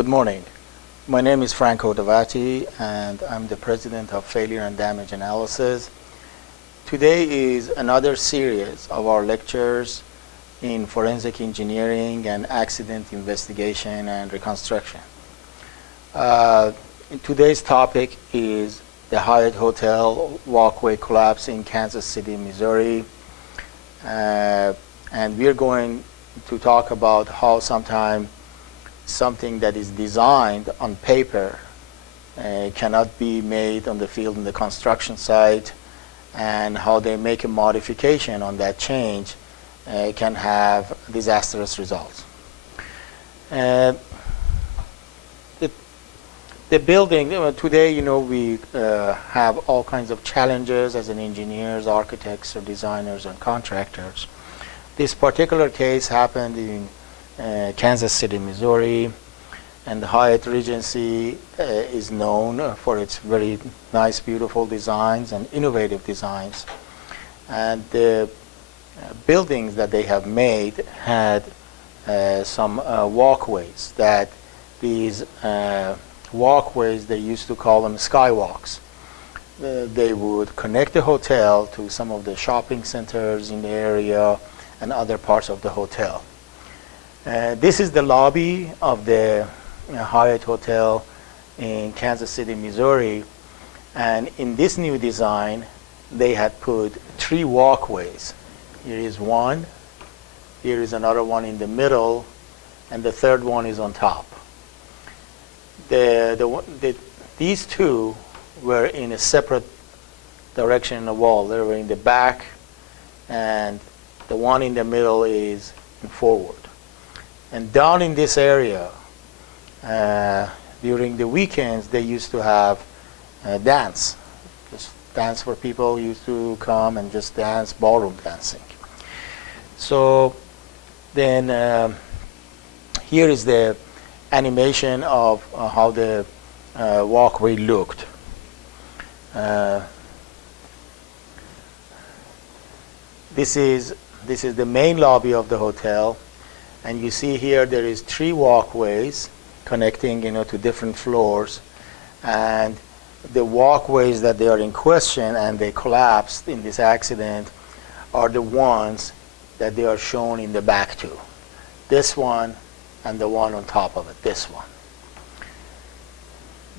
Good morning. My name is Franco Davati, and I'm the president of Failure and Damage Analysis. Today is another series of our lectures in forensic engineering and accident investigation and reconstruction. Today's topic is the Hyatt Hotel Walkway collapse in Kansas City, Missouri. And we're going to talk about how sometimes something that is designed on paper cannot be made on the field in the construction site, and how they make a modification on that change can have disastrous results. The building, today, we have all kinds of challenges as an engineers, architects, or designers, and contractors. This particular case happened in Kansas City, Missouri, and the Hyatt Regency is known for its very nice, beautiful designs and innovative designs. And the buildings that they have made had some walkways. That these walkways, they used to call them skywalks. They would connect the hotel to some of the shopping centers in the area and other parts of the hotel. This is the lobby of the Hyatt Hotel in Kansas City, Missouri. And in this new design, they had put 3 walkways. Here is one, here is another one in the middle, and the third one is on top. These two were in a separate direction in the wall. They were in the back, and the one in the middle is forward. And down in this area, during the weekends, they used to have dance. Just dance where people used to come and just dance, ballroom dancing. So then here is the animation of how the walkway looked. This is the main lobby of the hotel. And you see here there is 3 walkways connecting, to different floors. And the walkways that they are in question and they collapsed in this accident are the ones that they are shown in the back too. This one and the one on top of it, this one.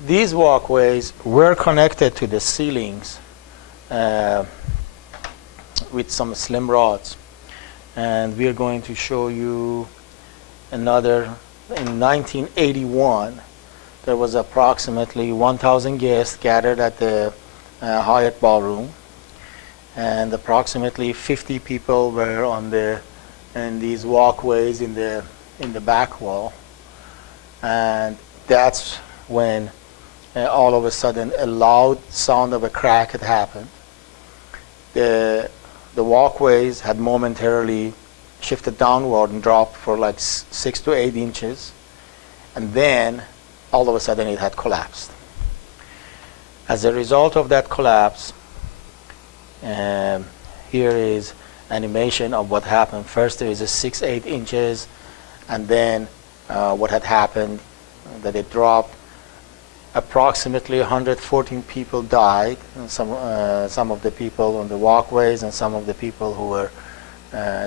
These walkways were connected to the ceilings with some slim rods. And we are going to show you another. In 1981, there was approximately 1,000 guests gathered at the Hyatt Ballroom, and approximately 50 people were in these walkways in the back wall. And that's when all of a sudden a loud sound of a crack had happened. The walkways had momentarily shifted downward and dropped for like 6 to 8 inches, and then all of a sudden it had collapsed. As a result of that collapse, here is animation of what happened. First there is a 6-8 inches, and then what had happened, that it dropped. Approximately 114 people died, and some of the people on the walkways and some of the people who were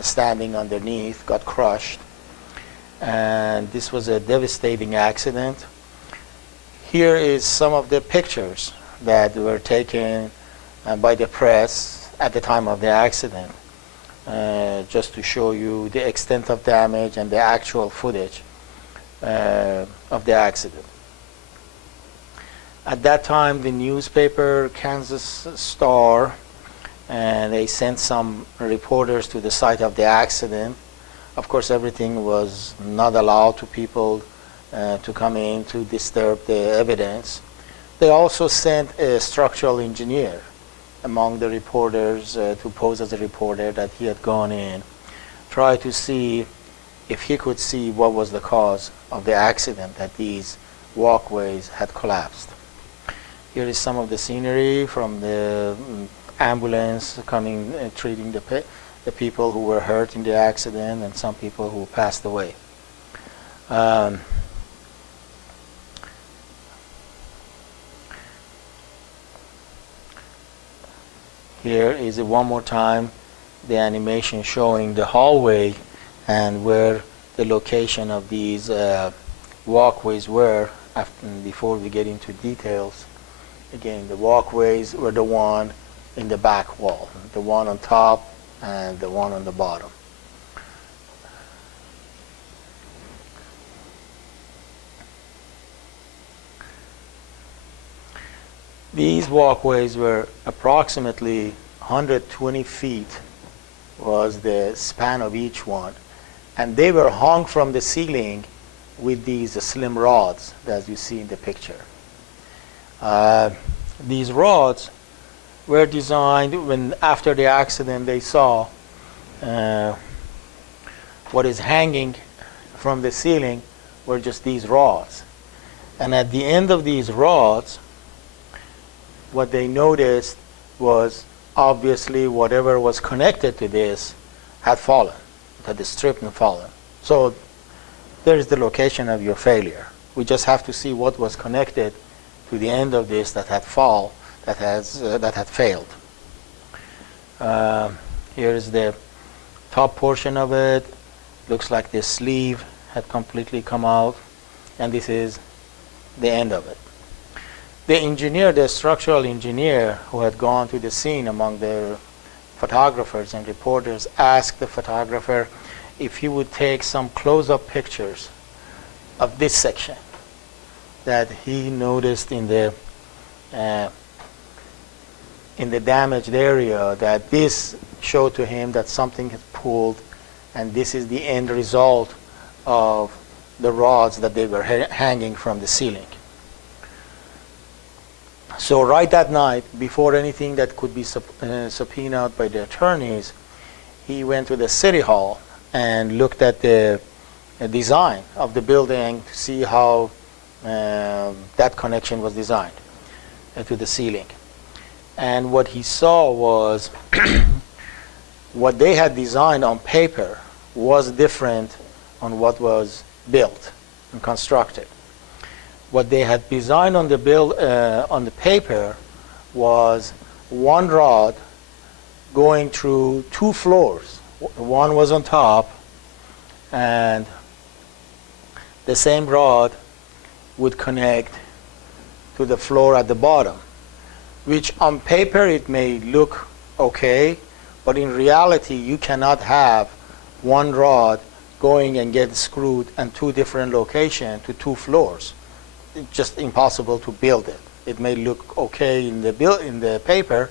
standing underneath got crushed. And this was a devastating accident. Here is some of the pictures that were taken by the press at the time of the accident, just to show you the extent of damage and the actual footage of the accident. At that time, the newspaper Kansas Star, and they sent some reporters to the site of the accident. Of course, everything was not allowed to people to come in to disturb the evidence. They also sent a structural engineer among the reporters to pose as a reporter, that he had gone in, try to see if he could see what was the cause of the accident, that these walkways had collapsed. Here is some of the scenery from the ambulance coming and treating the people who were hurt in the accident, and some people who passed away. Here is one more time the animation showing the hallway and where the location of these walkways were before we get into details. Again, the walkways were the one in the back wall, the one on top and the one on the bottom. These walkways were approximately 120 feet was the span of each one, and they were hung from the ceiling with these slim rods as you see in the picture. These rods were designed when after the accident they saw what is hanging from the ceiling were just these rods, and at the end of these rods what they noticed was obviously whatever was connected to this had fallen, had stripped and fallen. So there is the location of your failure. We just have to see what was connected to the end of this that had failed. Here is the top portion of it. Looks like the sleeve had completely come out, and this is the end of it. The engineer, the structural engineer who had gone to the scene among the photographers and reporters, asked the photographer if he would take some close-up pictures of this section that he noticed in the damaged area, that this showed to him that something had pulled, and this is the end result of the rods that they were hanging from the ceiling. So right that night, before anything that could be subpoenaed by the attorneys, he went to the city hall and looked at the design of the building to see how that connection was designed to the ceiling. And what he saw was what they had designed on paper was different on what was built and constructed. What they had designed on the paper was one rod going through two floors. One was on top, and the same rod would connect to the floor at the bottom, which on paper it may look okay, but in reality you cannot have one rod going and get screwed in two different locations to two floors. It's just impossible to build it. It may look okay in the paper,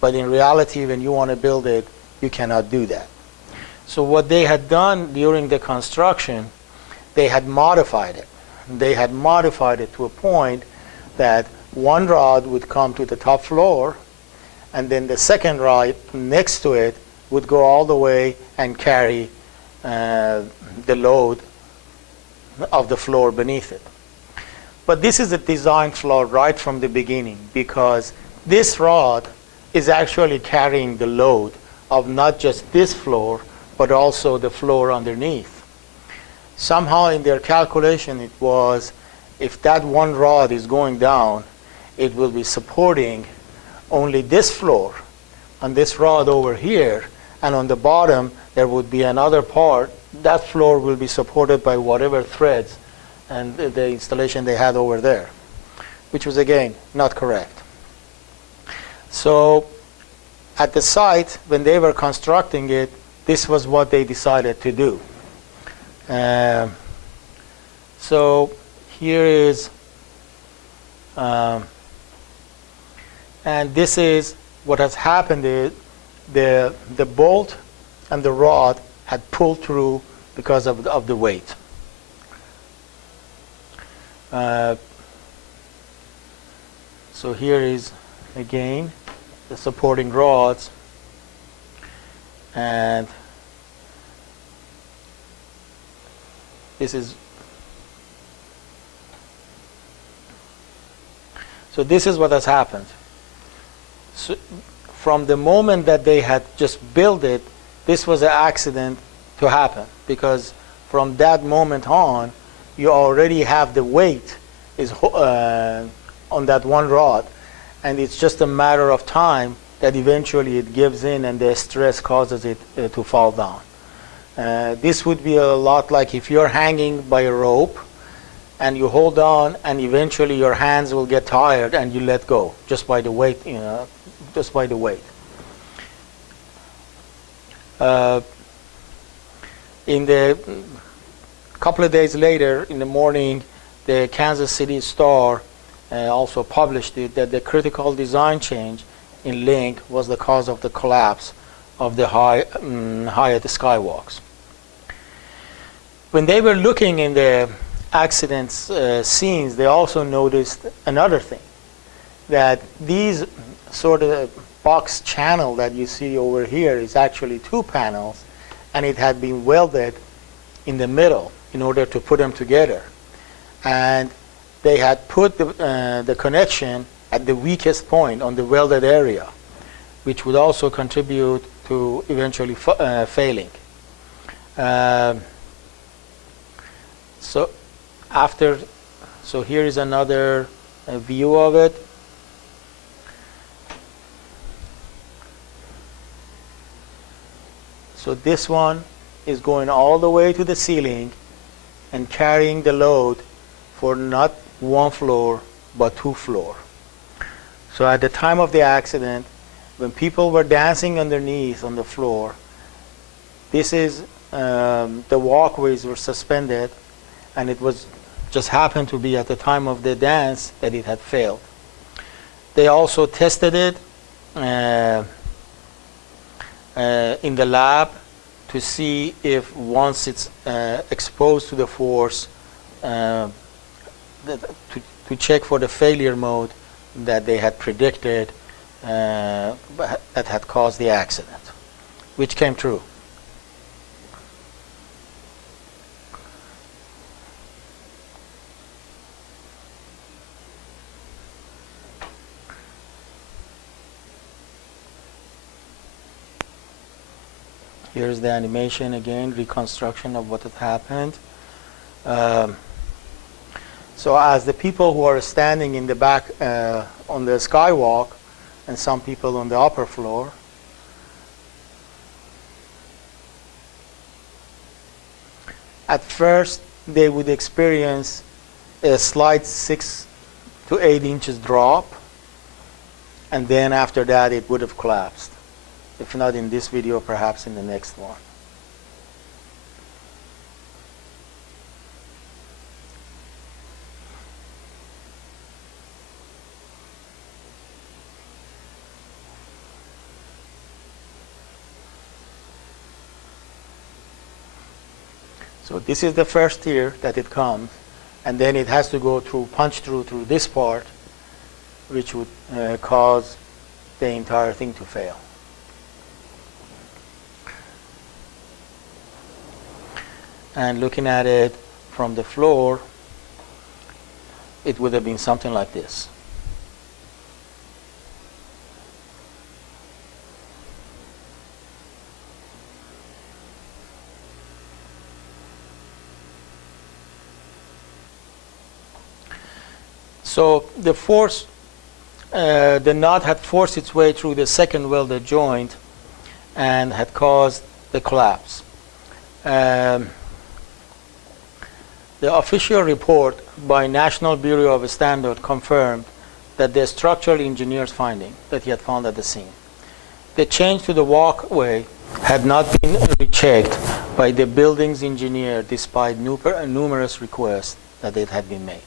but in reality when you want to build it, you cannot do that. So what they had done during the construction, they had modified it. They had modified it to a point that one rod would come to the top floor, and then the second rod next to it would go all the way and carry the load of the floor beneath it. But this is a design flaw right from the beginning, because this rod is actually carrying the load of not just this floor, but also the floor underneath. Somehow in their calculation it was, if that one rod is going down, it will be supporting only this floor on this rod over here, and on the bottom there would be another part. That floor will be supported by whatever threads and the installation they had over there, which was again not correct. So at the site, when they were constructing it, this was what they decided to do. So here is, and this is what has happened is the bolt and the rod had pulled through because of the weight. So here is again the supporting rods, and this is, so this is what has happened. So from the moment that they had just built it, this was an accident to happen, because from that moment on you already have the weight is on that one rod, and it's just a matter of time that eventually it gives in and the stress causes it to fall down. This would be a lot like if you're hanging by a rope and you hold on and eventually your hands will get tired and you let go just by the weight, just by the weight. In the couple of days later, in the morning, the Kansas City Star also published it that the critical design change in link was the cause of the collapse of the Hyatt skywalks. When they were looking in the accidents scenes, they also noticed another thing, that these sort of box channel that you see over here is actually two panels, and it had been welded in the middle in order to put them together. And they had put the connection at the weakest point on the welded area, which would also contribute to eventually failing. So here is another view of it. So this one is going all the way to the ceiling and carrying the load for not one floor but two floors. So at the time of the accident, when people were dancing underneath on the floor, this is the walkways were suspended, and it was just happened to be at the time of the dance that it had failed. They also tested it in the lab to see if once it's exposed to the force, to check for the failure mode that they had predicted that had caused the accident, which came true. Here's the animation again, reconstruction of what had happened. So as the people who are standing in the back on the skywalk, and some people on the upper floor, at first they would experience a slight 6 to 8 inches drop, and then after that it would have collapsed. If not in this video, perhaps in the next one. So this is the first tier that it comes, and then it has to go through, punch through this part, which would cause the entire thing to fail. And looking at it from the floor, it would have been something like this. So the force, the knot had forced its way through the second welded joint and had caused the collapse. The official report by National Bureau of Standards confirmed that the structural engineer's finding that he had found at the scene. The change to the walkway had not been rechecked by the building's engineer despite numerous requests that it had been made.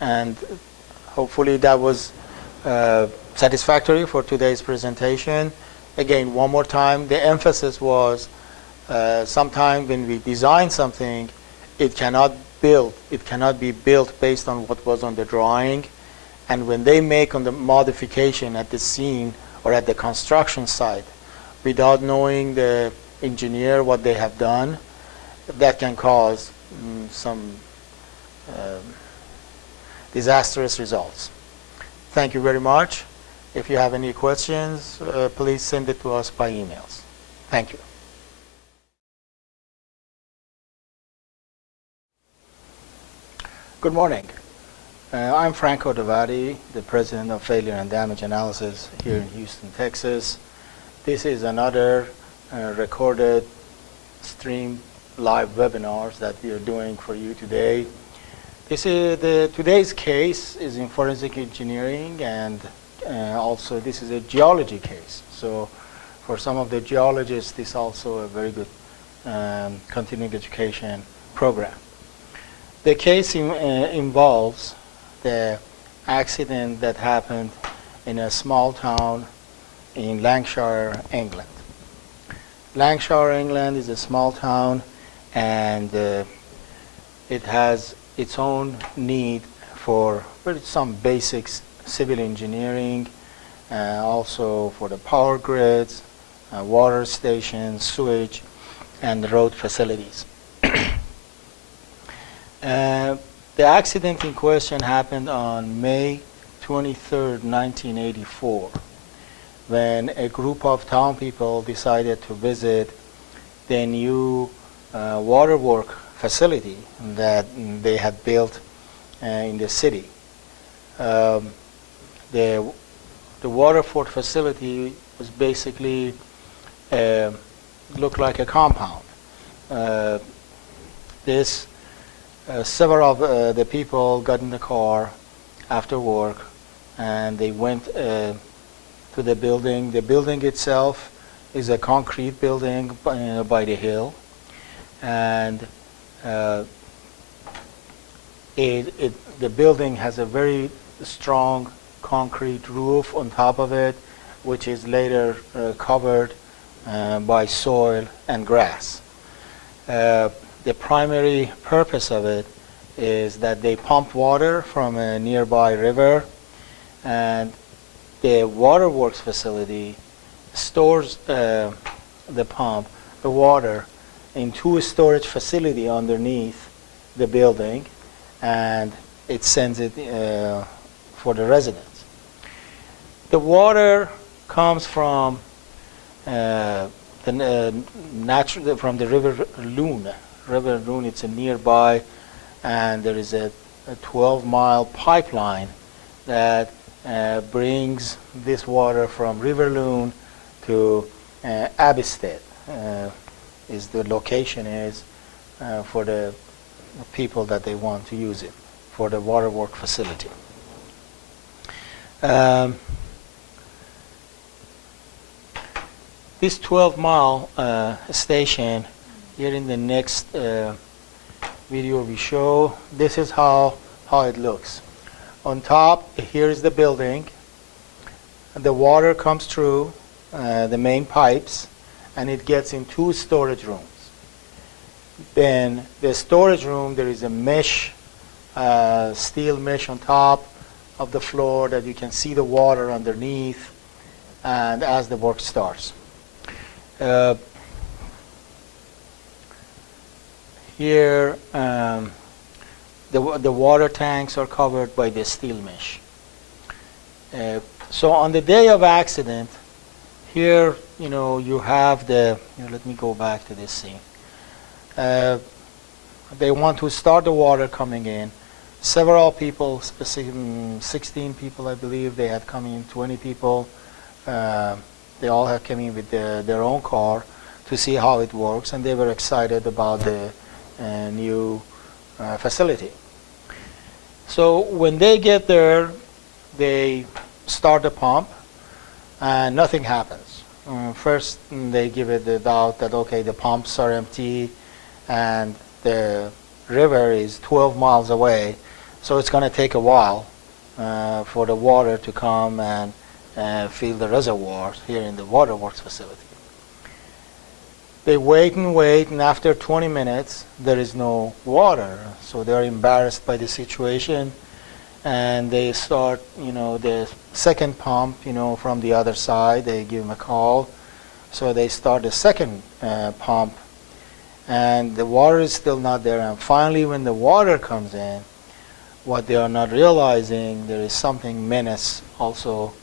And hopefully that was satisfactory for today's presentation. Again, one more time, the emphasis was sometimes when we design something, it cannot be built based on what was on the drawing. And when they make on the modification at the scene or at the construction site, without knowing the engineer what they have done, that can cause some disastrous results. Thank you very much. If you have any questions, please send it to us by emails. Thank you. Good morning. I'm Franco Davati, the president of Failure and Damage Analysis here in Houston, Texas. This is another recorded stream live webinars that we are doing for you today. Today's case is in forensic engineering, and also this is a geology case. So for some of the geologists, this is also a very good continuing education program. The case involves the accident that happened in a small town in Lancashire, England. Lancashire, England is a small town, and it has its own need for some basics, civil engineering, also for the power grids, water stations, sewage, and road facilities. The accident in question happened on May 23rd, 1984, when a group of town people decided to visit the new waterworks facility that they had built in the city. The Waterford facility was basically looked like a compound. Several of the people got in the car after work, and they went to the building. The building itself is a concrete building by the hill, and the building has a very strong concrete roof on top of it, which is later covered by soil and grass. The primary purpose of it is that they pump water from a nearby river, and the Waterworks facility stores the water in two storage facilities underneath the building, and it sends it for the residents. The water comes from from the River Loon. River Loon, it's a nearby, and there is a 12-mile pipeline that brings this water from River Loon to Abbeystead. Is the location is for the people that they want to use it for the waterworks facility. This 12-mile station, here in the next video we show, this is how it looks. On top, here is the building. The water comes through the main pipes, and it gets in two storage rooms. Then the storage room, there is a mesh, steel mesh on top of the floor that you can see the water underneath, and as the work starts. Here, the water tanks are covered by the steel mesh. So on the day of accident, here, you have let me go back to this scene. They want to start the water coming in. Several people, 16 people, I believe, they had come in, 20 people. They all had come in with their own car to see how it works, and they were excited about the new facility. So when they get there, they start the pump, and nothing happens. First, they give it the doubt that, okay, the pumps are empty, and the river is 12 miles away, so it's going to take a while for the water to come and fill the reservoirs here in the Waterworks facility. They wait, and after 20 minutes, there is no water. So they're embarrassed by the situation, and they start, the second pump, from the other side. They give them a call. So they start the second pump, and the water is still not there. And finally, when the water comes in, what they are not realizing, there is something menace also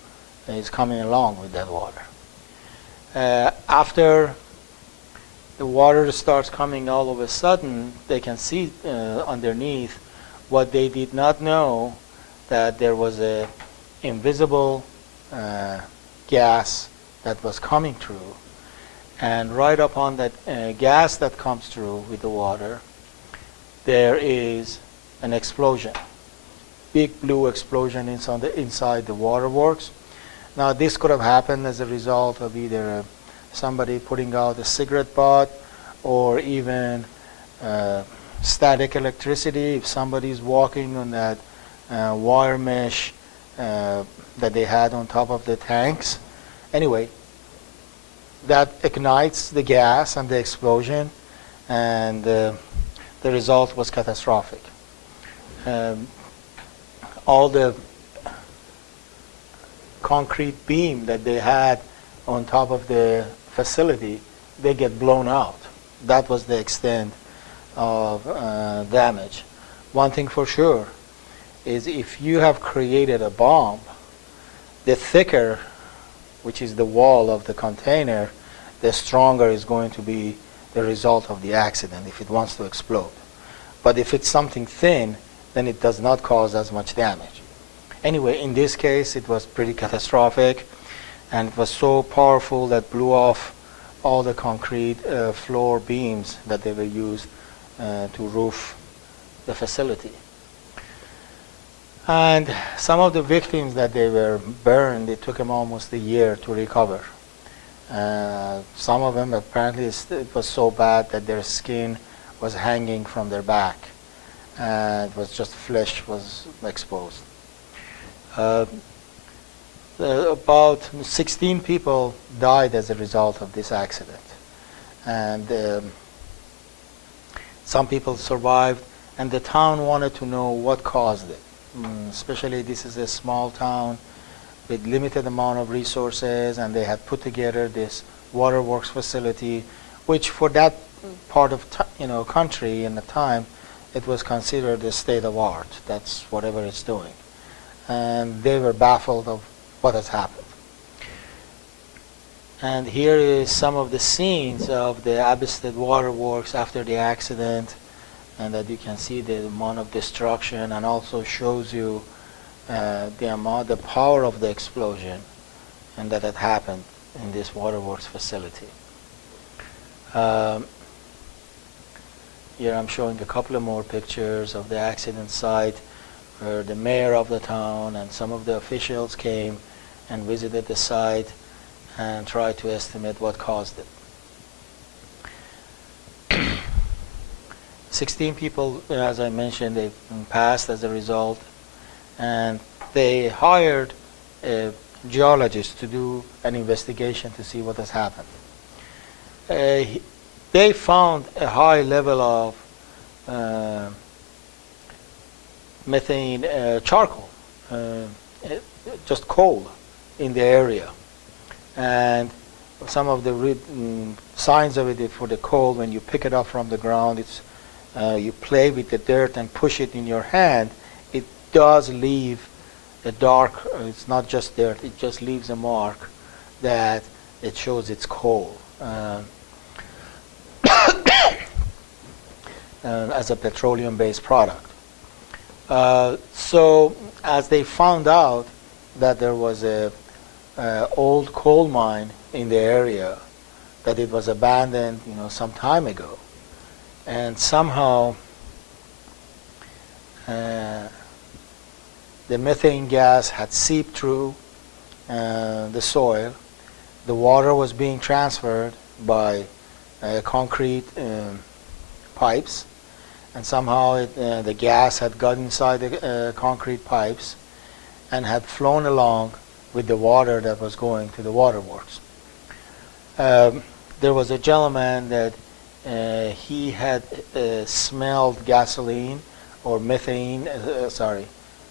is coming along with that water. After the water starts coming all of a sudden, they can see underneath. What they did not know that there was a invisible gas that was coming through, and right upon that gas that comes through with the water, there is an explosion, big blue explosion inside the Waterworks. Now this could have happened as a result of either somebody putting out a cigarette butt, or even static electricity if somebody's walking on that wire mesh that they had on top of the tanks. Anyway, that ignites the gas and the explosion, and the result was catastrophic. All the concrete beam that they had on top of the facility, they get blown out. That was the extent of damage. One thing for sure is if you have created a bomb, the thicker, which is the wall of the container, the stronger is going to be the result of the accident if it wants to explode. But if it's something thin, then it does not cause as much damage. Anyway, in this case, it was pretty catastrophic, and it was so powerful that blew off all the concrete floor beams that they were used to roof the facility. And some of the victims that they were burned, it took them almost a year to recover. Some of them, apparently it was so bad that their skin was hanging from their back. It was just flesh was exposed. About 16 people died as a result of this accident. And some people survived, and the town wanted to know what caused it. Especially this is a small town with limited amount of resources, and they had put together this Waterworks facility, which for that part of country in the time, it was considered a state of art. That's whatever it's doing. And they were baffled of what has happened. And here is some of the scenes of the Abbotsford Waterworks after the accident, and that you can see the amount of destruction, and also shows you the power of the explosion, and that had happened in this Waterworks facility. Here I'm showing a couple of more pictures of the accident site, where the mayor of the town and some of the officials came and visited the site and tried to estimate what caused it. 16 people, as I mentioned, they passed as a result, and they hired a geologist to do an investigation to see what has happened. They found a high level of methane charcoal, just coal in the area. And some of the signs of it for the coal, when you pick it up from the ground, it's you play with the dirt and push it in your hand, it does leave a dark, it's not just dirt, it just leaves a mark that it shows it's coal. As a petroleum-based product. So as they found out that there was a old coal mine in the area, that it was abandoned, some time ago, and somehow the methane gas had seeped through the soil. The water was being transferred by concrete pipes, and somehow the gas had got inside the concrete pipes and had flown along with the water that was going to the Waterworks. There was a gentleman that he had smelled gasoline or methane,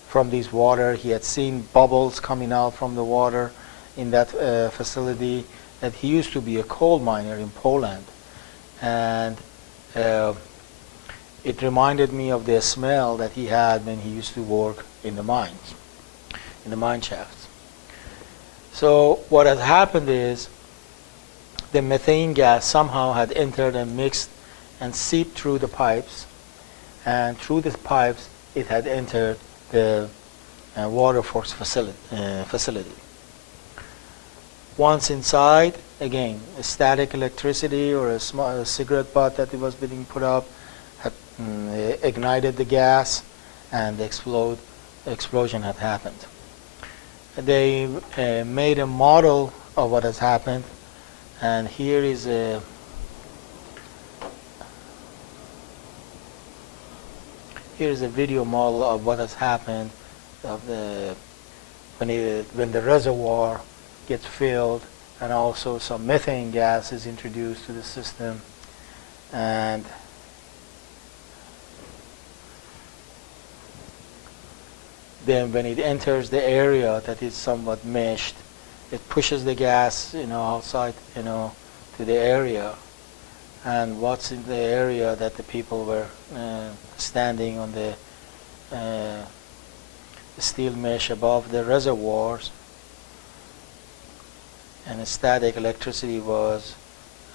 from this water. He had seen bubbles coming out from the water in that facility. That he used to be a coal miner in Poland, and it reminded me of the smell that he had when he used to work in the mines, in the mine shafts. So what had happened is the methane gas somehow had entered and mixed and seeped through the pipes, and through the pipes it had entered the Waterworks facility. Once inside, again, a static electricity or a small cigarette butt that was being put up had ignited the gas, and the explosion had happened. They made a model of what has happened, and here is a video model of what has happened of when the reservoir gets filled, and also some methane gas is introduced to the system, and then when it enters the area that is somewhat meshed, it pushes the gas, outside, to the area. And what's in the area that the people were standing on the steel mesh above the reservoirs, and a static electricity was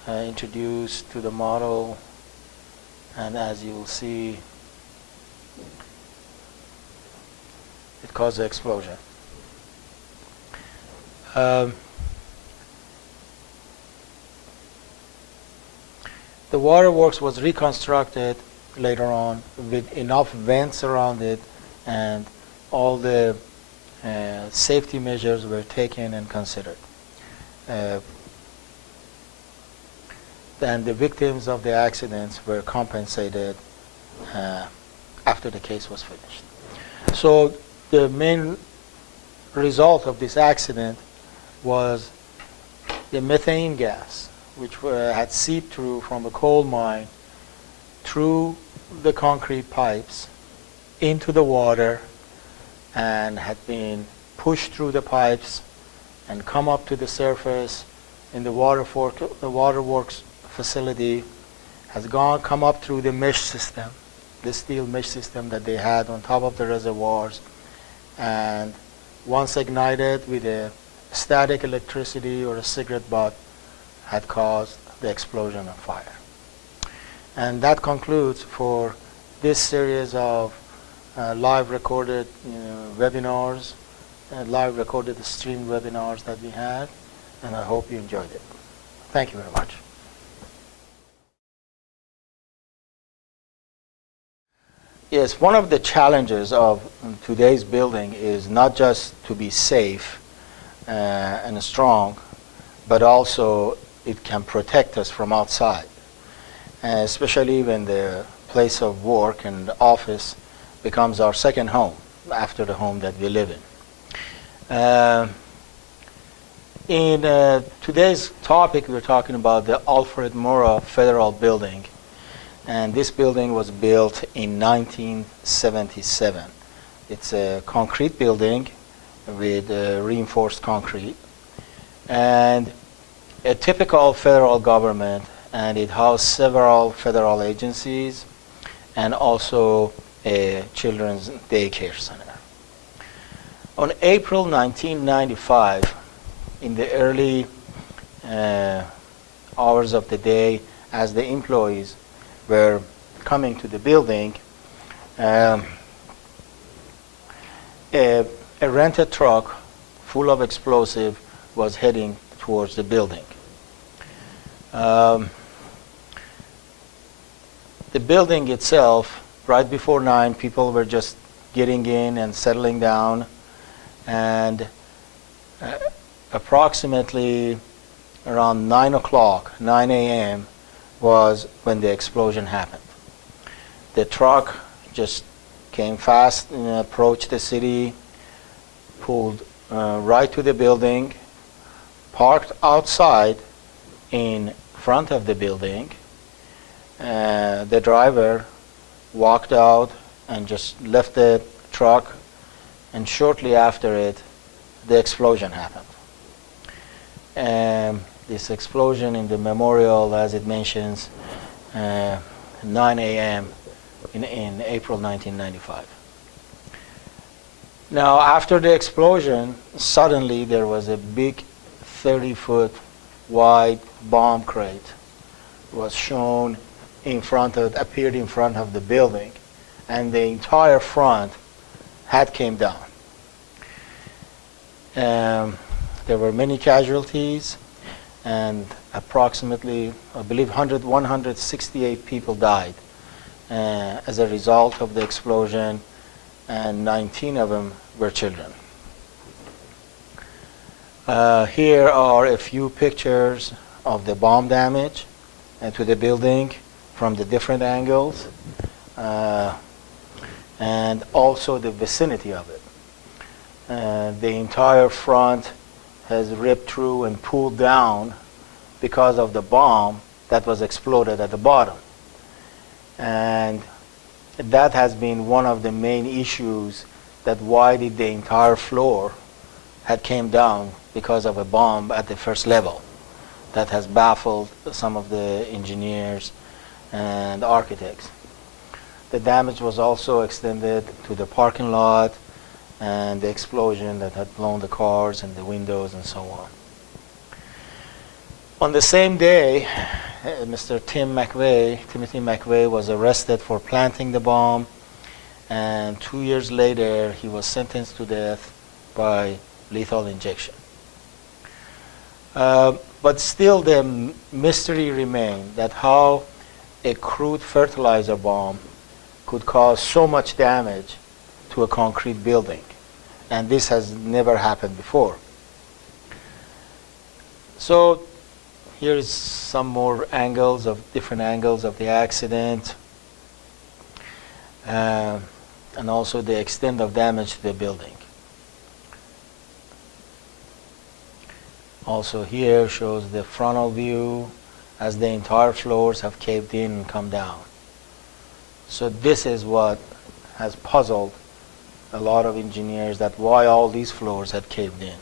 introduced to the model, and as you will see, it caused the explosion. The waterworks was reconstructed later on with enough vents around it, and all the safety measures were taken and considered. Then the victims of the accidents were compensated after the case was finished. So the main result of this accident was the methane gas, which had seeped through from a coal mine through the concrete pipes into the water, and had been pushed through the pipes and come up to the surface in the waterworks facility, has come up through the mesh system, the steel mesh system that they had on top of the reservoirs, and once ignited with a static electricity or a cigarette butt, had caused the explosion of fire. And that concludes for this series of live recorded webinars, live recorded streamed webinars that we had, and I hope you enjoyed it. Thank you very much. Yes, one of the challenges of today's building is not just to be safe and strong, but also it can protect us from outside, especially when the place of work and the office becomes our second home after the home that we live in. In today's topic, we're talking about the Alfred Murrah Federal Building, and this building was built in 1977. It's a concrete building with reinforced concrete, and a typical federal government, and it housed several federal agencies and also a children's daycare center. On April 1995, in the early hours of the day, as the employees were coming to the building, a rented truck full of explosive was heading towards the building. The building itself, right before 9, people were just getting in and settling down, and approximately around 9 a.m. was when the explosion happened. The truck just came fast and approached the city, pulled right to the building, parked outside in front of the building. The driver walked out and just left the truck, and shortly after it, the explosion happened. This explosion in the memorial, as it mentions, 9 a.m. in April 1995. Now, after the explosion, suddenly there was a big 30-foot wide bomb crate was shown appeared in front of the building, and the entire front had came down. There were many casualties, and approximately, I believe, 168 people died as a result of the explosion, and 19 of them were children. Here are a few pictures of the bomb damage to the building from the different angles, and also the vicinity of it. The entire front has ripped through and pulled down because of the bomb that was exploded at the bottom. And that has been one of the main issues, that why did the entire floor had came down because of a bomb at the first level. That has baffled some of the engineers and architects. The damage was also extended to the parking lot and the explosion that had blown the cars and the windows and so on. On the same day, Mr. Timothy McVeigh was arrested for planting the bomb, and 2 years later he was sentenced to death by lethal injection. But still the mystery remained that how a crude fertilizer bomb could cause so much damage to a concrete building, and this has never happened before. So here is some more angles of different angles of the accident, and also the extent of damage to the building. Also here shows the frontal view as the entire floors have caved in and come down. So this is what has puzzled a lot of engineers, that why all these floors had caved in.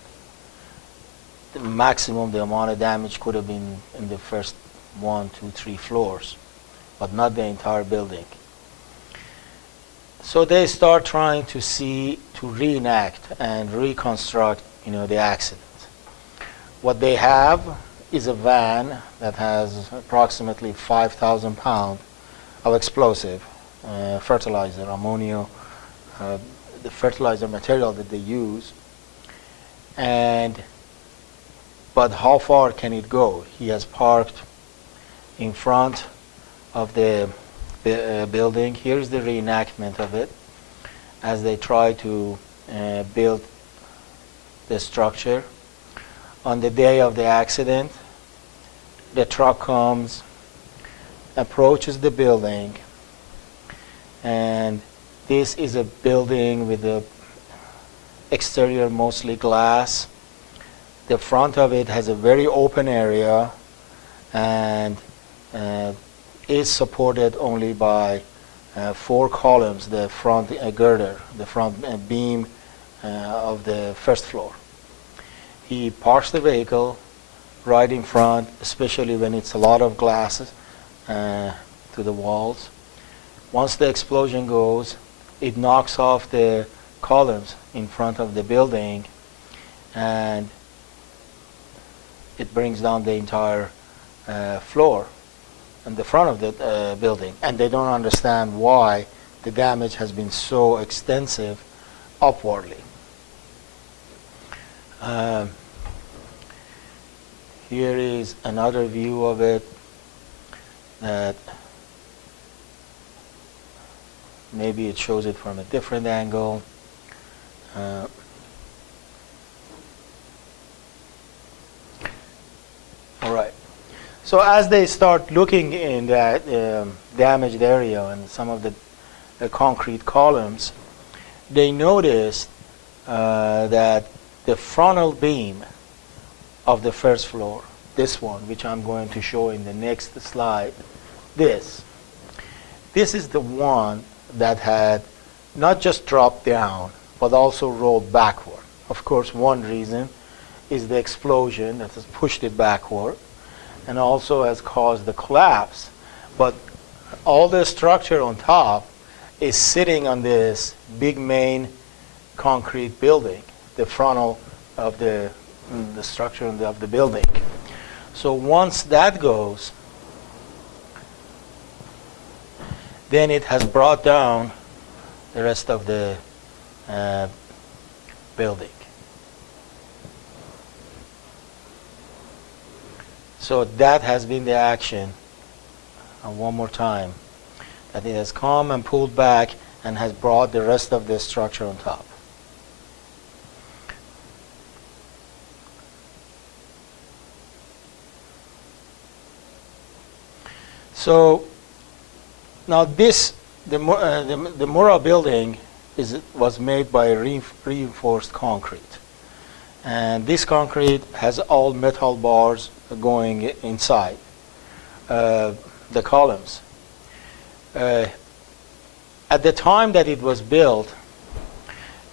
The maximum, the amount of damage could have been in the first 1, 2, 3 floors, but not the entire building. So they start trying to reenact and reconstruct, the accident. What they have is a van that has approximately 5,000 pounds of explosive, fertilizer, ammonia, the fertilizer material that they use. But how far can it go? He has parked in front of the building. Here's the reenactment of it as they try to build the structure. On the day of the accident, the truck comes, approaches the building, and this is a building with the exterior mostly glass. The front of it has a very open area and is supported only by 4 columns, the front girder, the front beam of the first floor. He parks the vehicle right in front, especially when it's a lot of glasses to the walls. Once the explosion goes, it knocks off the columns in front of the building, and it brings down the entire floor in the front of the building. And they don't understand why the damage has been so extensive upwardly. Here is another view of it that maybe it shows it from a different angle. All right. So as they start looking in that damaged area and some of the concrete columns, they noticed that the frontal beam of the first floor, this one, which I'm going to show in the next slide, this is the one that had not just dropped down, but also rolled backward. Of course, one reason is the explosion that has pushed it backward and also has caused the collapse. But all the structure on top is sitting on this big main concrete building, the frontal of the structure of the building. So once that goes, then it has brought down the rest of the building. So that has been the action. One more time. That it has come and pulled back and has brought the rest of the structure on top. So now this, the Murrah building was made by reinforced concrete. And this concrete has all metal bars going inside the columns. At the time that it was built,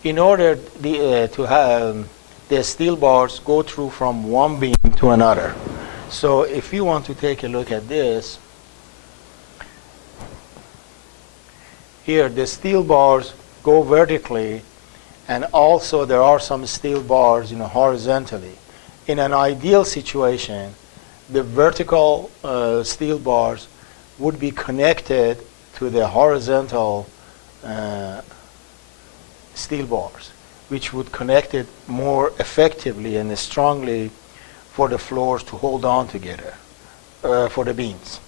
in order to have the steel bars go through from one beam to another. So if you want to take a look at this, here the steel bars go vertically, and also there are some steel bars, horizontally. In an ideal situation, the vertical steel bars would be connected to the horizontal steel bars, which would connect it more effectively and strongly for the floors to hold on together, for the beams.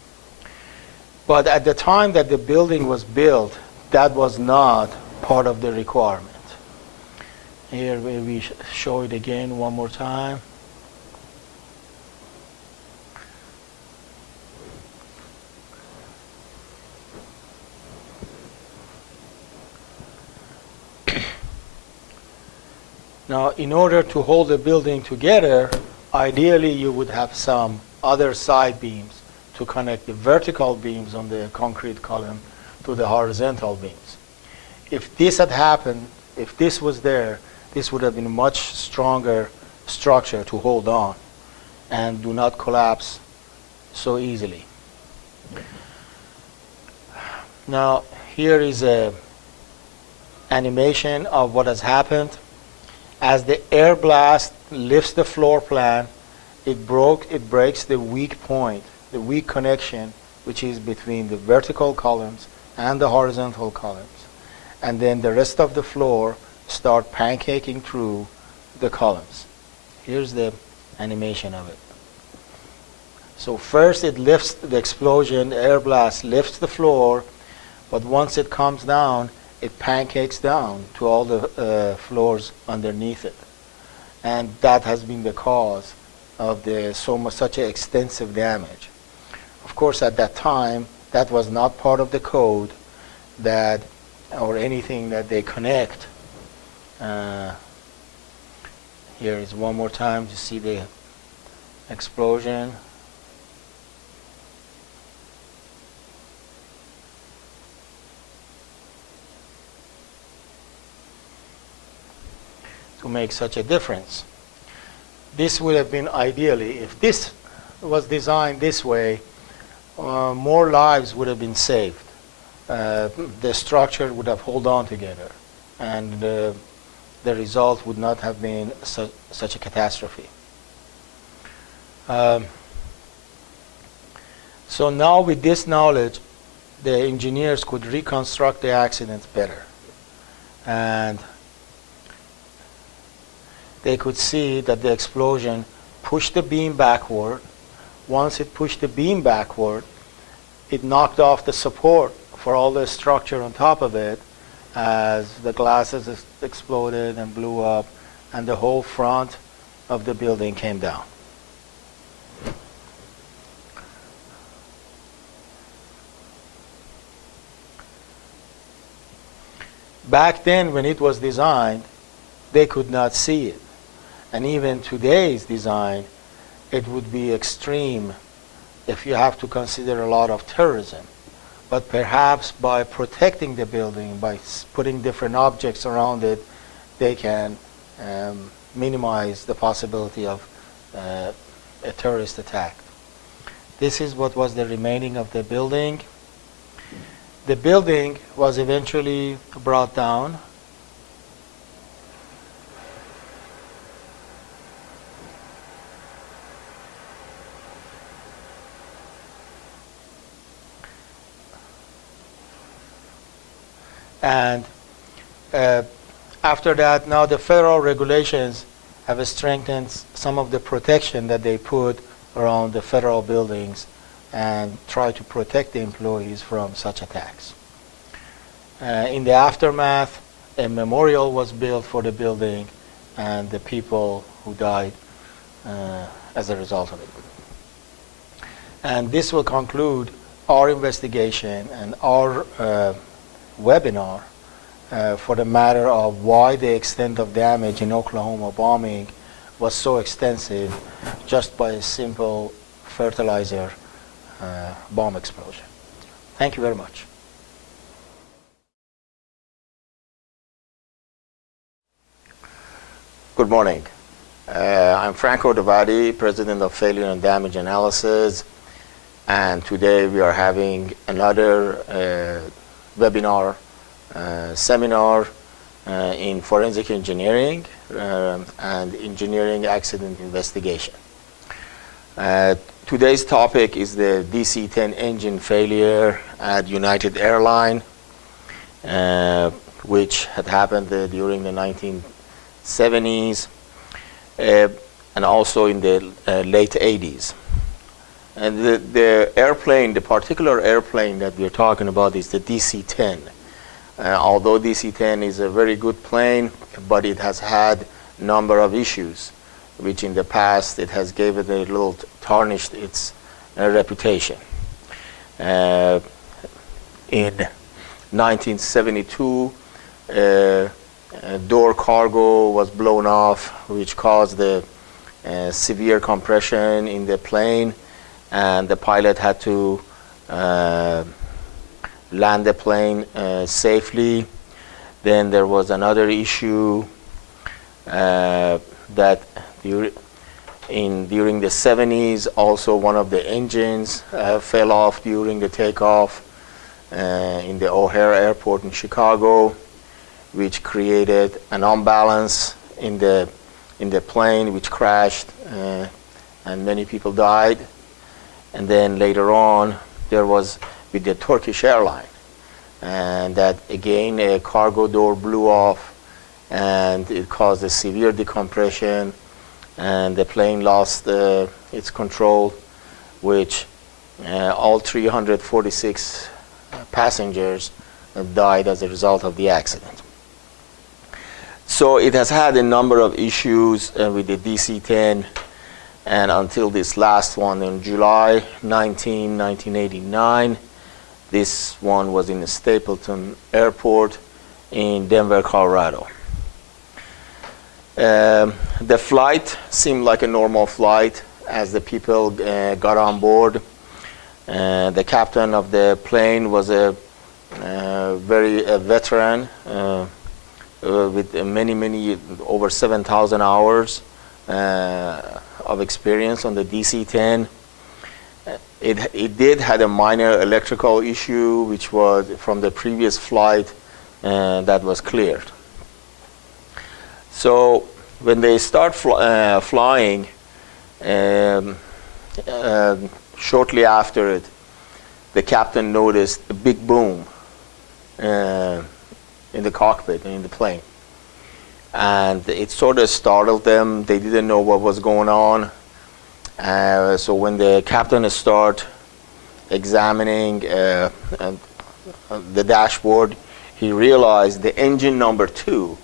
But at the time that the building was built, that was not part of the requirement. Here we show it again one more time. Now, in order to hold the building together, ideally you would have some other side beams to connect the vertical beams on the concrete column to the horizontal beams. If this had happened, if this was there, this would have been a much stronger structure to hold on and do not collapse so easily. Now, here is a animation of what has happened. As the air blast lifts the floor plan, it breaks the weak point, the weak connection, which is between the vertical columns and the horizontal columns. And then the rest of the floor start pancaking through the columns. Here's the animation of it. So first it lifts the explosion, the air blast lifts the floor, but once it comes down, it pancakes down to all the floors underneath it. And that has been the cause of such an extensive damage. Of course, at that time, that was not part of the code or anything that they connect. Here is one more time to see the explosion. To make such a difference. This would have been ideally, if this was designed this way, more lives would have been saved. The structure would have held on together, and the result would not have been such a catastrophe. So now with this knowledge, the engineers could reconstruct the accidents better. And they could see that the explosion pushed the beam backward. Once it pushed the beam backward, it knocked off the support for all the structure on top of it as the glasses exploded and blew up, and the whole front of the building came down. Back then, when it was designed, they could not see it. And even today's design, it would be extreme if you have to consider a lot of terrorism. But perhaps by protecting the building, by putting different objects around it, they can minimize the possibility of a terrorist attack. This is what was the remaining of the building. The building was eventually brought down. And after that, now the federal regulations have strengthened some of the protection that they put around the federal buildings and try to protect the employees from such attacks. In the aftermath, a memorial was built for the building and the people who died as a result of it. And this will conclude our investigation and our webinar for the matter of why the extent of damage in Oklahoma bombing was so extensive just by a simple fertilizer bomb explosion. Thank you very much. Good morning. I'm Franco Davadi, President of Failure and Damage Analysis, and today we are having another webinar seminar in forensic engineering and engineering accident investigation. Today's topic is the DC-10 engine failure at United Airlines, which had happened during the 1970s and also in the late 80s. And the particular airplane that we're talking about is the DC-10. Although DC-10 is a very good plane, but it has had a number of issues, which in the past it has given it a little tarnished its reputation. In 1972, door cargo was blown off, which caused the severe compression in the plane, and the pilot had to land the plane safely. Then there was another issue that during the 70s, also one of the engines fell off during the takeoff in the O'Hare Airport in Chicago, which created an imbalance in the plane, which crashed, and many people died. And then later on, there was with the Turkish airline, and that again a cargo door blew off, and it caused a severe decompression, and the plane lost its control, which all 346 passengers died as a result of the accident. So it has had a number of issues with the DC-10, and until this last one in July 1989. This one was in the Stapleton Airport in Denver, Colorado. The flight seemed like a normal flight as the people got on board. The captain of the plane was a veteran with many over 7,000 hours of experience on the DC-10. It did had a minor electrical issue, which was from the previous flight, that was cleared. So when they start flying, shortly after it, the captain noticed a big boom in the cockpit, in the plane. And it sort of startled them. They didn't know what was going on. So when the captain started examining the dashboard, he realized the engine number 2,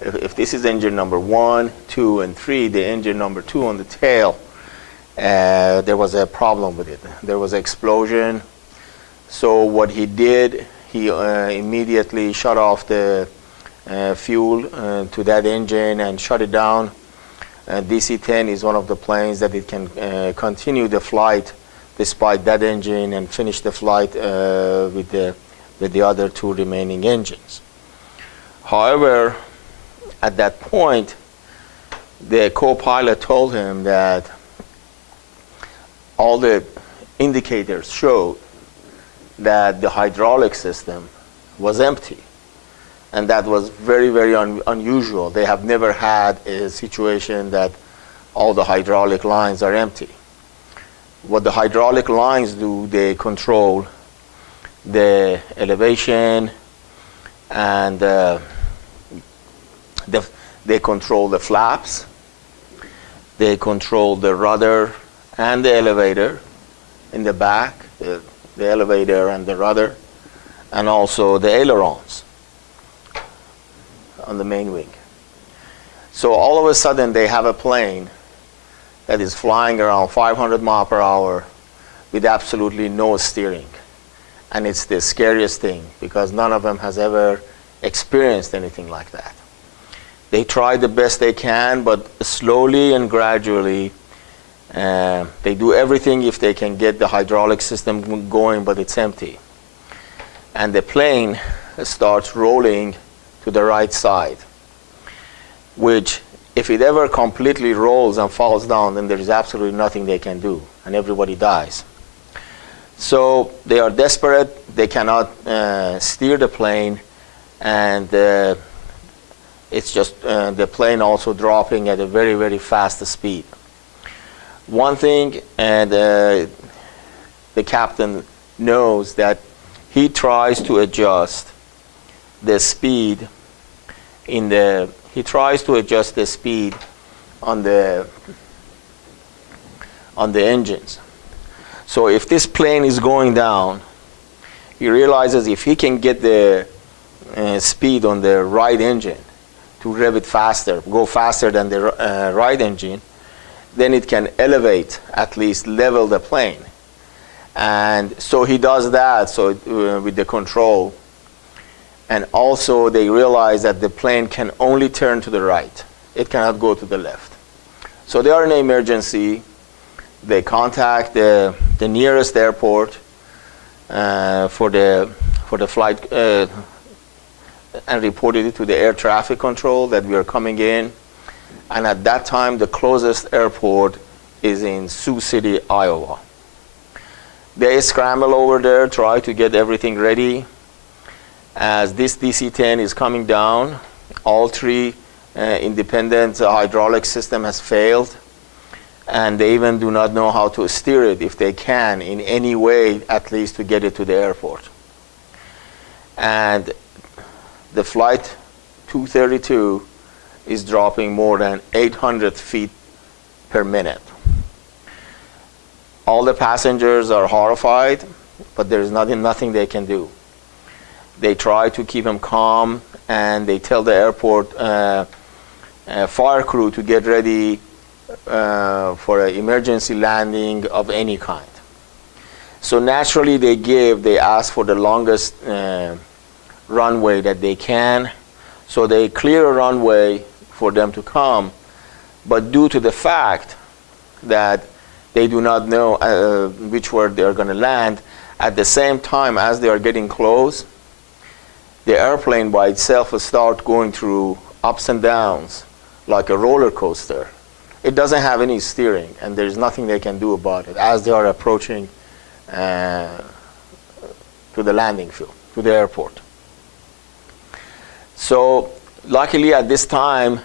if this is engine number 1, 2, and 3, the engine number 2 on the tail, there was a problem with it. There was an explosion. So what he did, he immediately shut off the fuel to that engine and shut it down. DC-10 is one of the planes that it can continue the flight despite that engine and finish the flight with the other 2 remaining engines. However, at that point, the co-pilot told him that all the indicators showed that the hydraulic system was empty. And that was very unusual. They have never had a situation that all the hydraulic lines are empty. What the hydraulic lines do, they control the elevation and they control the flaps, they control the rudder and the elevator in the back, the elevator and the rudder, and also the ailerons on the main wing. So all of a sudden they have a plane that is flying around 500 miles per hour with absolutely no steering. And it's the scariest thing because none of them has ever experienced anything like that. They try the best they can, but slowly and gradually they do everything if they can get the hydraulic system going, but it's empty. And the plane starts rolling to the right side, which if it ever completely rolls and falls down, then there is absolutely nothing they can do, and everybody dies. So they are desperate. They cannot steer the plane, and it's just the plane also dropping at a very, very fast speed. One thing, and the captain knows that he tries to adjust the speed on the engines. So if this plane is going down, he realizes if he can get the speed on the right engine to rev it faster, go faster than the right engine, then it can elevate, at least level the plane. And so he does that with the control. And also they realize that the plane can only turn to the right. It cannot go to the left. So they are in an emergency. They contact the nearest airport for the flight and reported it to the air traffic control that we are coming in. And at that time, the closest airport is in Sioux City, Iowa. They scramble over there, try to get everything ready. As this DC-10 is coming down, all three independent hydraulic system has failed, and they even do not know how to steer it, if they can, in any way, at least to get it to the airport. And the flight 232 is dropping more than 800 feet per minute. All the passengers are horrified, but there's nothing they can do. They try to keep them calm, and they tell the airport fire crew to get ready for an emergency landing of any kind. So naturally they ask for the longest runway that they can. So they clear a runway for them to come, but due to the fact that they do not know which way they are going to land, at the same time as they are getting close, the airplane by itself will start going through ups and downs like a roller coaster. It doesn't have any steering, and there's nothing they can do about it as they are approaching to the landing field, to the airport. So luckily at this time,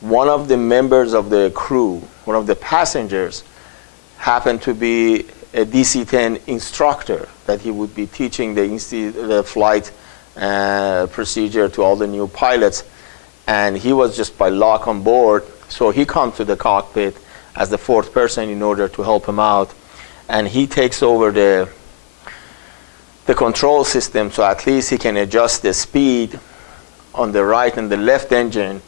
one of the members of the crew, one of the passengers, happened to be a DC-10 instructor, that he would be teaching the flight procedure to all the new pilots. And he was just by luck on board. So he comes to the cockpit as the fourth person in order to help him out. And he takes over the control system, so at least he can adjust the speed on the right and the left engine,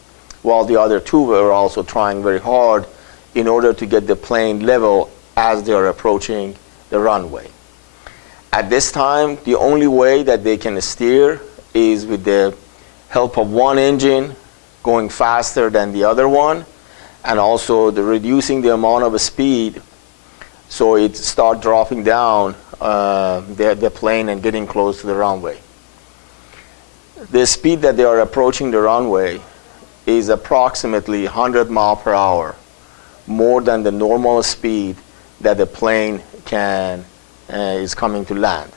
while the other two were also trying very hard in order to get the plane level as they are approaching the runway. At this time, the only way that they can steer is with the help of one engine going faster than the other one, and also reducing the amount of speed so it start dropping down the plane and getting close to the runway. The speed that they are approaching the runway is approximately 100 miles per hour, more than the normal speed that the plane is coming to land.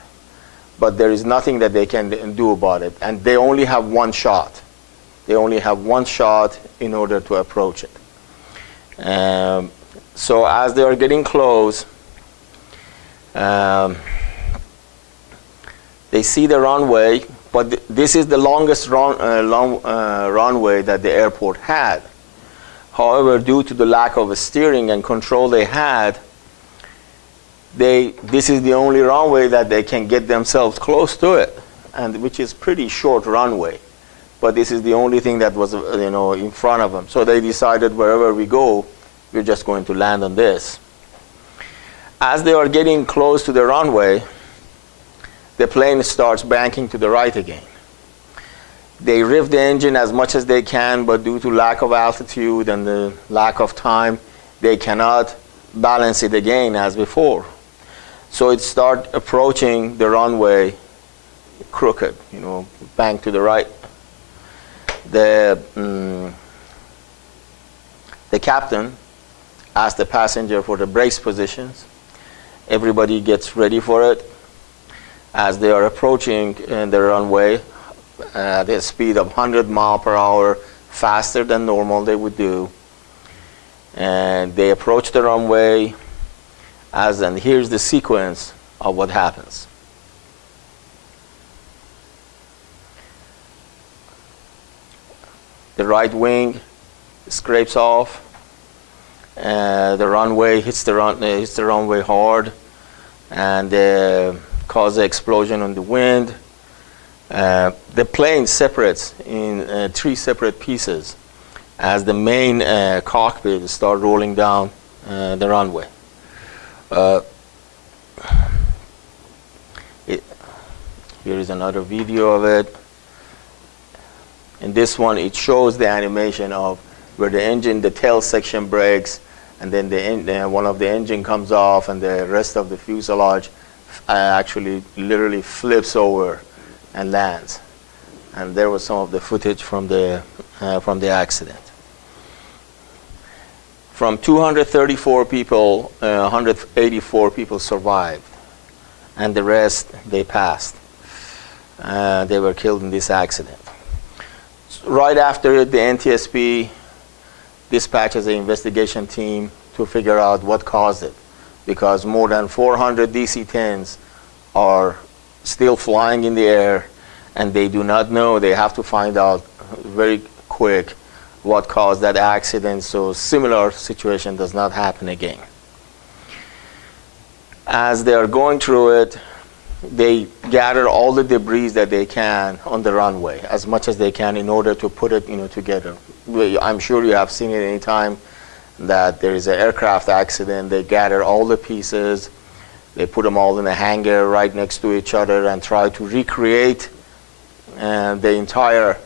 But there is nothing that they can do about it, and they only have one shot. They only have one shot in order to approach it. So as they are getting close, they see the runway, but this is the longest runway that the airport had. However, due to the lack of steering and control they had, this is the only runway that they can get themselves close to it, and which is pretty short runway. But this is the only thing that was, in front of them. So they decided wherever we go, we're just going to land on this. As they are getting close to the runway, the plane starts banking to the right again. They rev the engine as much as they can, but due to lack of altitude and the lack of time, they cannot balance it again as before. So it starts approaching the runway crooked, bank to the right. The captain asked the passenger for the brakes positions. Everybody gets ready for it. As they are approaching the runway at a speed of 100 miles per hour, faster than normal they would do. And they approach the runway, and here's the sequence of what happens. The right wing scrapes off. The runway hits the runway hard, and causes an explosion on the wind. The plane separates in 3 separate pieces as the main cockpit starts rolling down the runway. Here is another video of it. In this one, it shows the animation of where the tail section breaks, and then one of the engine comes off, and the rest of the fuselage actually literally flips over and lands. And there was some of the footage from the accident. From 234 people, 184 people survived, and the rest, they passed. They were killed in this accident. Right after it, the NTSB dispatches an investigation team to figure out what caused it, because more than 400 DC-10s are still flying in the air, and they do not know. They have to find out very quick what caused that accident, so similar situation does not happen again. As they are going through it, they gather all the debris that they can on the runway, as much as they can, in order to put it together. I'm sure you have seen it any time that there is an aircraft accident. They gather all the pieces, they put them all in a hangar right next to each other, and try to recreate the entire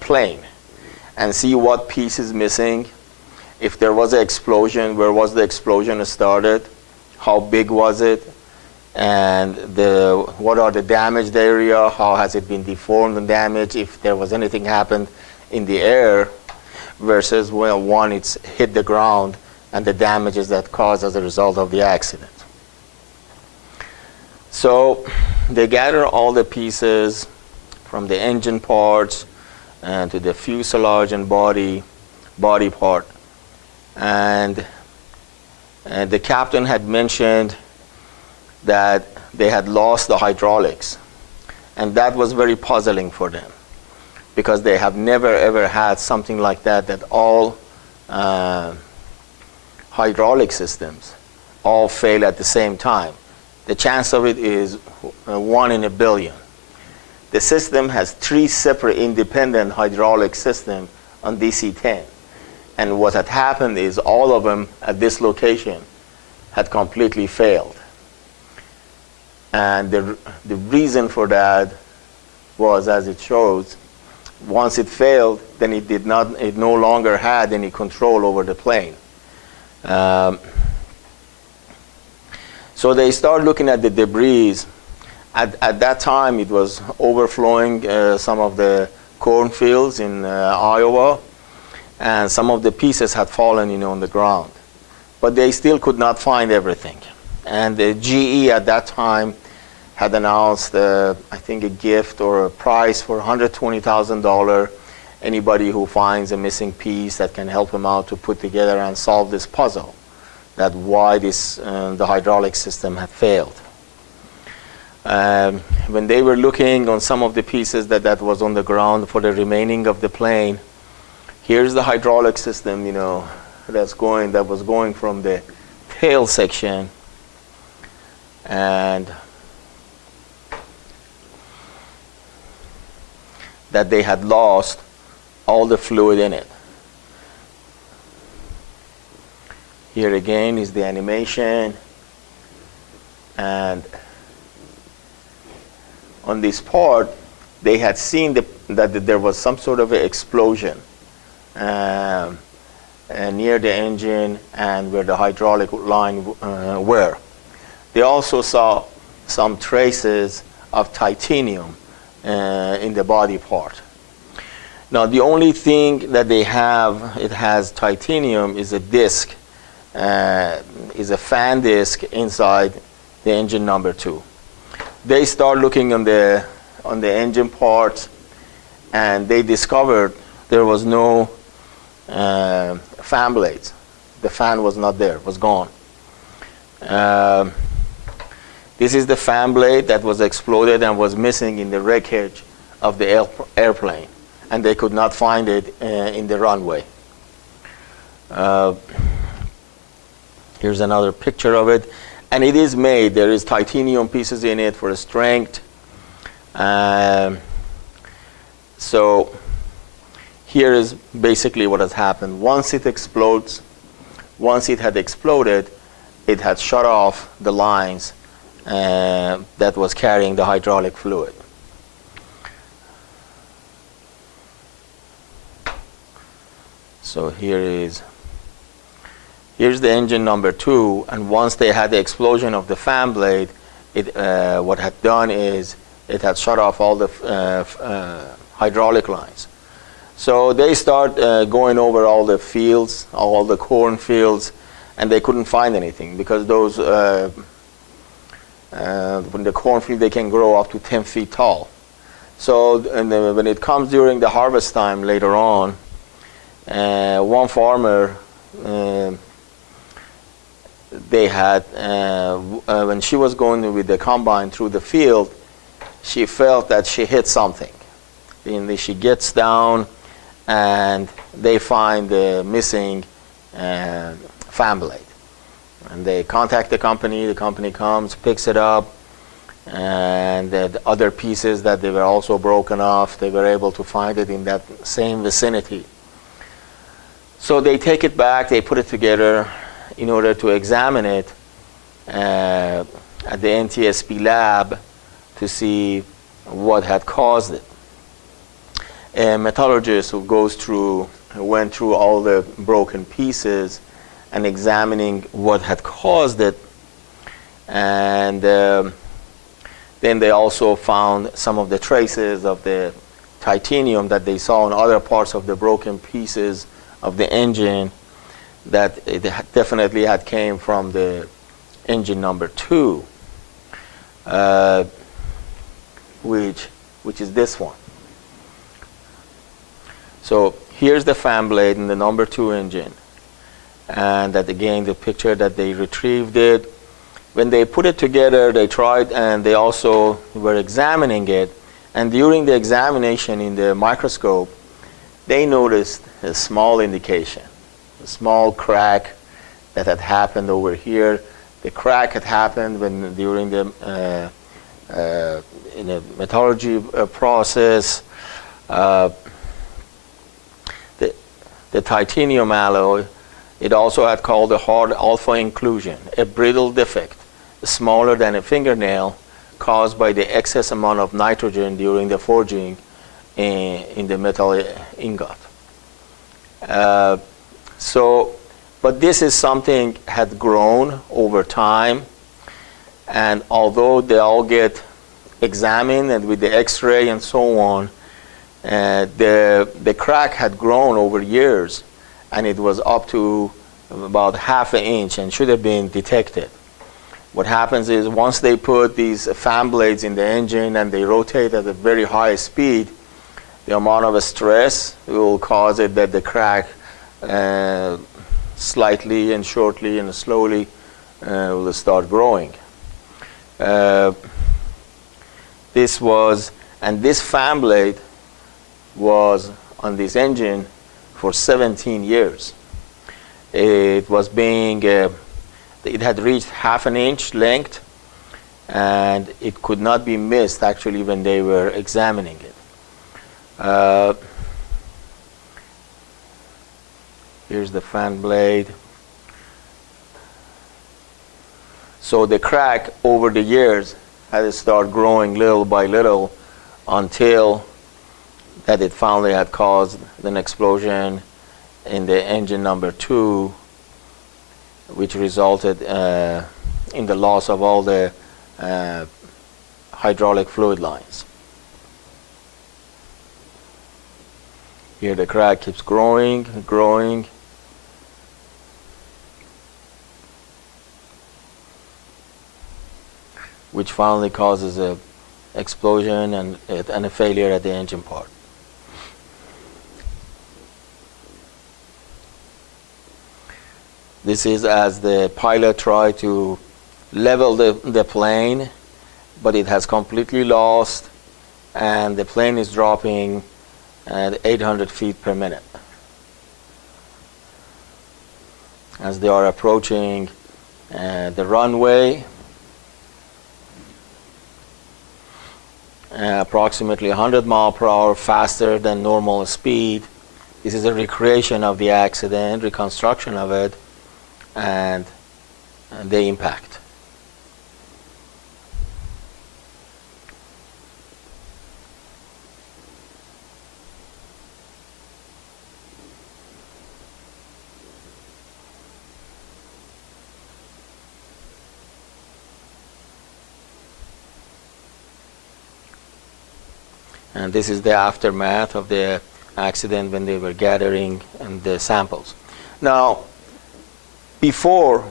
plane and see what piece is missing. If there was an explosion, where was the explosion started? How big was it? And what are the damaged area? How has it been deformed and damaged? If there was anything happened in the air versus when it's hit the ground, and the damages that caused as a result of the accident. So they gather all the pieces from the engine parts and to the fuselage and body part. And the captain had mentioned that they had lost the hydraulics, and that was very puzzling for them, because they have never ever had something like that all hydraulic systems all fail at the same time. The chance of it is 1 in a billion. The system has 3 separate independent hydraulic systems on DC-10, and what had happened is all of them at this location had completely failed. And the reason for that was, as it shows, once it failed, then it no longer had any control over the plane. So they start looking at the debris. At that time, it was overflowing some of the cornfields in Iowa, and some of the pieces had fallen on the ground. But they still could not find everything. And the GE at that time had announced, I think, a gift or a prize for $120,000. Anybody who finds a missing piece that can help them out to put together and solve this puzzle, that why the hydraulic system had failed. When they were looking on some of the pieces that was on the ground for the remaining of the plane, here's the hydraulic system, that was going from the tail section and that they had lost all the fluid in it. Here again is the animation, and on this part they had seen that there was some sort of an explosion near the engine and where the hydraulic line were. They also saw some traces of titanium in the body part. Now the only thing that they have, it has titanium, is a disc, is a fan disc inside the engine number 2. They start looking on the engine parts, and they discovered there was no fan blades. The fan was not there, was gone. This is the fan blade that was exploded and was missing in the wreckage of the airplane, and they could not find it in the runway. Here's another picture of it, and it is made. There is titanium pieces in it for strength. So here is basically what has happened. Once it explodes, once it had exploded, it had shut off the lines that was carrying the hydraulic fluid. So here's the engine number 2, and once they had the explosion of the fan blade, what had done is it had shut off all the hydraulic lines. So they start going over all the fields, all the corn fields, and they couldn't find anything, because those when the cornfield, they can grow up to 10 feet tall. So when it comes during the harvest time later on, one farmer, they had, when she was going with the combine through the field, she felt that she hit something. And she gets down, and they find the missing fan blade. And they contact the company comes, picks it up, and the other pieces that they were also broken off, they were able to find it in that same vicinity. So they take it back, they put it together in order to examine it at the NTSB lab to see what had caused it. A metallurgist who went through all the broken pieces and examining what had caused it, and then they also found some of the traces of the titanium that they saw in other parts of the broken pieces of the engine, that it definitely had came from the engine number 2, which is this one. So here's the fan blade in the number 2 engine, and that again the picture that they retrieved it. When they put it together, they tried, and they also were examining it, and during the examination in the microscope, they noticed a small indication, a small crack that had happened over here. The crack had happened when during the in the metallurgy process. The titanium alloy, it also had called a hard alpha inclusion, a brittle defect, smaller than a fingernail, caused by the excess amount of nitrogen during the forging in the metal ingot. But this is something had grown over time, and although they all get examined and with the X-ray and so on, the crack had grown over years, and it was up to about ½ an inch and should have been detected. What happens is once they put these fan blades in the engine and they rotate at a very high speed, the amount of stress will cause it that the crack slightly and shortly and slowly will start growing. This fan blade was on this engine for 17 years. It was being, it had reached ½ an inch length, and it could not be missed actually when they were examining it. Here's the fan blade. So the crack over the years had to start growing little by little until that it finally had caused an explosion in the engine number 2, which resulted in the loss of all the hydraulic fluid lines. Here the crack keeps growing, growing. Which finally causes a explosion and a failure at the engine part. This is as the pilot tried to level the plane, but it has completely lost, and the plane is dropping at 800 feet per minute. As they are approaching the runway, approximately 100 miles per hour faster than normal speed. This is a recreation of the accident, reconstruction of it, and the impact. And this is the aftermath of the accident when they were gathering the samples. Now, before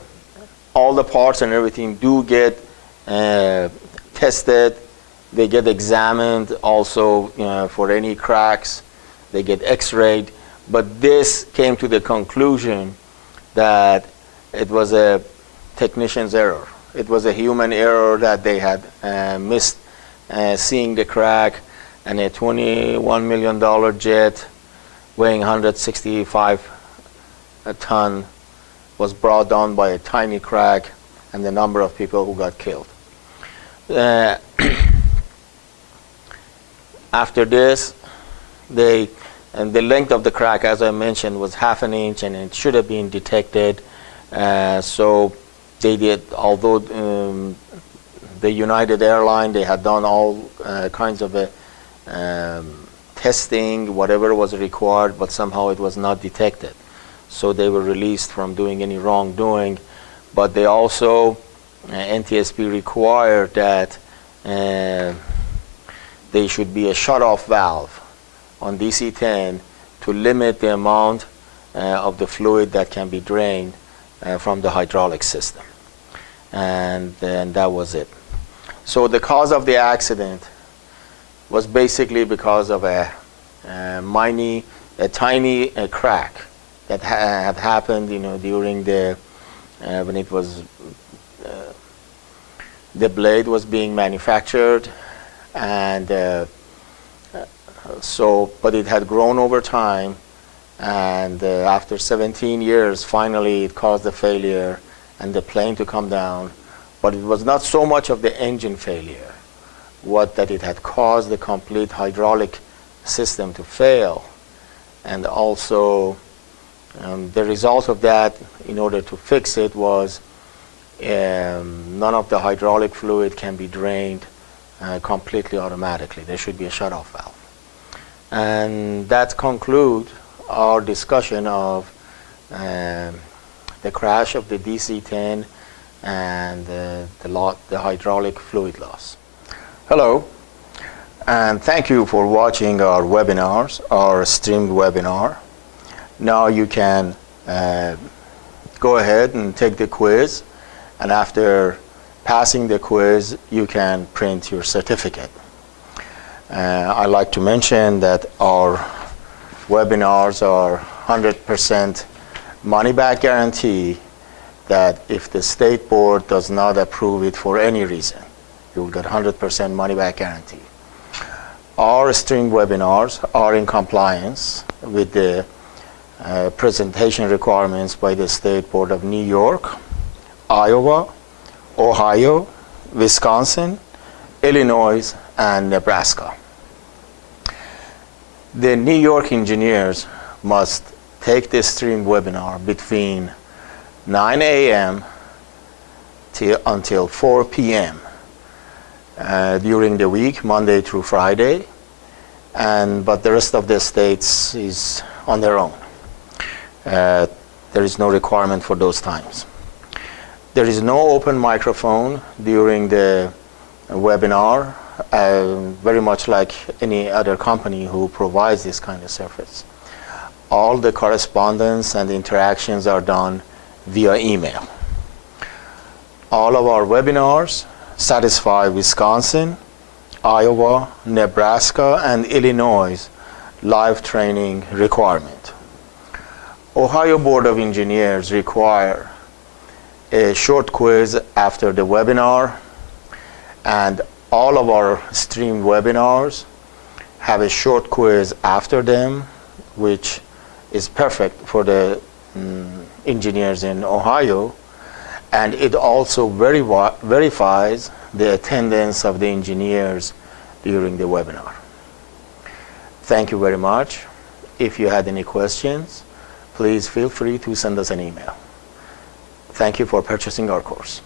all the parts and everything do get tested, they get examined also for any cracks, they get x-rayed, but this came to the conclusion that it was a technician's error. It was a human error that they had missed seeing the crack, and a $21 million jet weighing 165 ton was brought down by a tiny crack, and the number of people who got killed. After this, and the length of the crack, as I mentioned, was 1/2 inch, and it should have been detected. So they did, although the United Airlines, they had done all kinds of testing, whatever was required, but somehow it was not detected. So they were released from doing any wrongdoing. But they also, NTSB required that there should be a shut-off valve on DC-10 to limit the amount of the fluid that can be drained from the hydraulic system. And then that was it. So the cause of the accident was basically because of a tiny crack that had happened, during the when it was the blade was being manufactured, and but it had grown over time, and after 17 years, finally it caused a failure and the plane to come down. But it was not so much of the engine failure, that it had caused the complete hydraulic system to fail. And also the result of that, in order to fix it, was none of the hydraulic fluid can be drained completely automatically. There should be a shut-off valve. And that concludes our discussion of the crash of the DC-10 and the hydraulic fluid loss. Hello, and thank you for watching our webinars, our streamed webinar. Now you can go ahead and take the quiz, and after passing the quiz, you can print your certificate. I'd like to mention that our webinars are 100% money-back guarantee, that if the state board does not approve it for any reason, you will get 100% money-back guarantee. Our streamed webinars are in compliance with the presentation requirements by the State Board of New York, Iowa, Ohio, Wisconsin, Illinois, and Nebraska. The New York engineers must take the stream webinar between 9 a.m. until 4 p.m. During the week, Monday through Friday, but the rest of the states is on their own. There is no requirement for those times. There is no open microphone during the webinar, very much like any other company who provides this kind of service. All the correspondence and interactions are done via email. All of our webinars satisfy Wisconsin, Iowa, Nebraska, and Illinois live training requirement. Ohio Board of Engineers require a short quiz after the webinar, and all of our streamed webinars have a short quiz after them, which is perfect for the engineers in Ohio, and it also verifies the attendance of the engineers during the webinar. Thank you very much. If you had any questions, please feel free to send us an email. Thank you for purchasing our course.